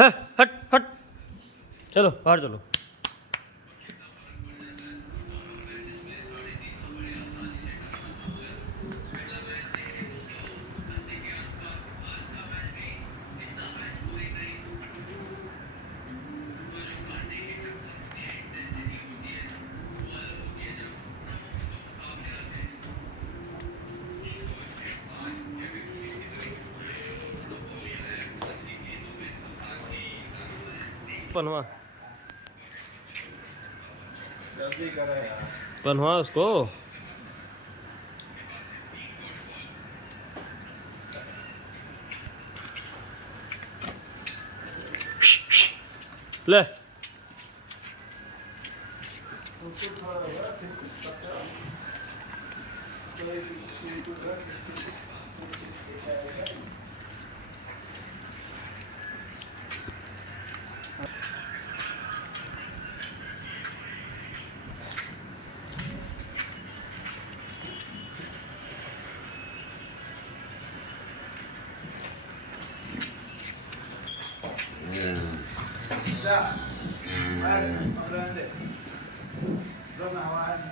हट हट चलो बाहर चलो। पनवा जल्दी करो यार। पनवा उसको। ले Ya. Vale, adelante. Toma, vale.